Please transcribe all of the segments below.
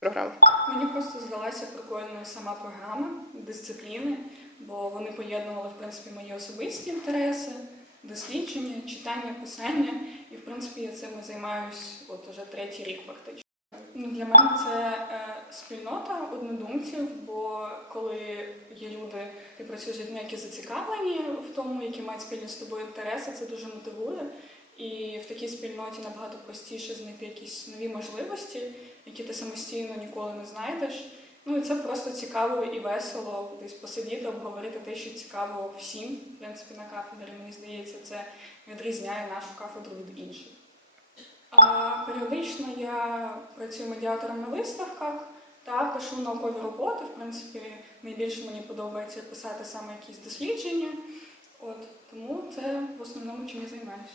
Програма. Мені просто здалася прикольною сама програма, дисципліни, бо вони поєднували в принципі мої особисті інтереси, дослідження, читання, писання. І в принципі я цим займаюсь от уже третій рік фактично. Ну, Для мене це е, спільнота однодумців, бо коли є люди, ти працюєш з людьми, які зацікавлені в тому, які мають спільні з тобою інтереси, це дуже мотивує. І в такій спільноті набагато простіше знайти якісь нові можливості, які ти самостійно ніколи не знайдеш. Ну і це просто цікаво і весело десь посидіти, обговорити те, що цікаво всім, в принципі, на кафедрі. Мені здається, це відрізняє нашу кафедру від інших. А періодично я працюю медіатором на виставках та пишу наукові роботи. В принципі, найбільше мені подобається писати саме якісь дослідження. От тому це в основному чим я займаюся.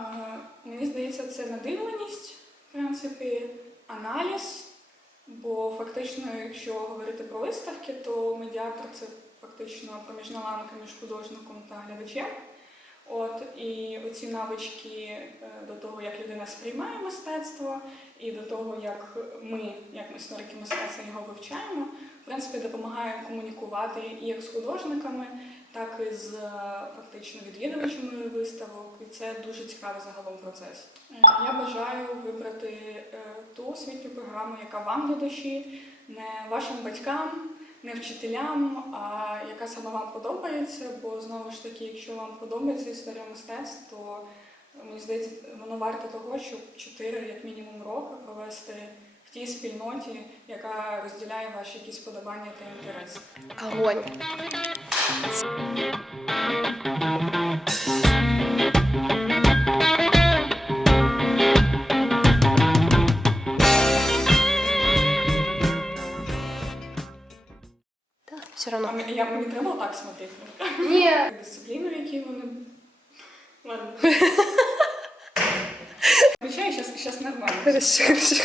А, Мені здається, це надивленість, в принципі, аналіз. Бо фактично, якщо говорити про виставки, то медіатор це фактично проміжна ланка між художником та глядачем. От і оці навички е, до того, як людина сприймає мистецтво, і до того, як ми, як історики мистецтва, його вивчаємо, в принципі, допомагає комунікувати і як з художниками, так і з е, фактично відвідувачами виставок. Це дуже цікавий загалом процес. Я бажаю вибрати е, ту освітню програму, яка вам до душі, не вашим батькам, не вчителям, а яка саме вам подобається. Бо знову ж таки, якщо вам подобається історія мистецтв, то мені здається, воно варте того, щоб 4 як мінімум роки провести в тій спільноті, яка розділяє ваші якісь подобання та інтереси. Огонь. Да, равно. А мені, я, мені треба так смотрети. Ні. Дисципліну, які вони. Ладно. Включаю, сейчас, зараз нормально. Хорошо, хорошо.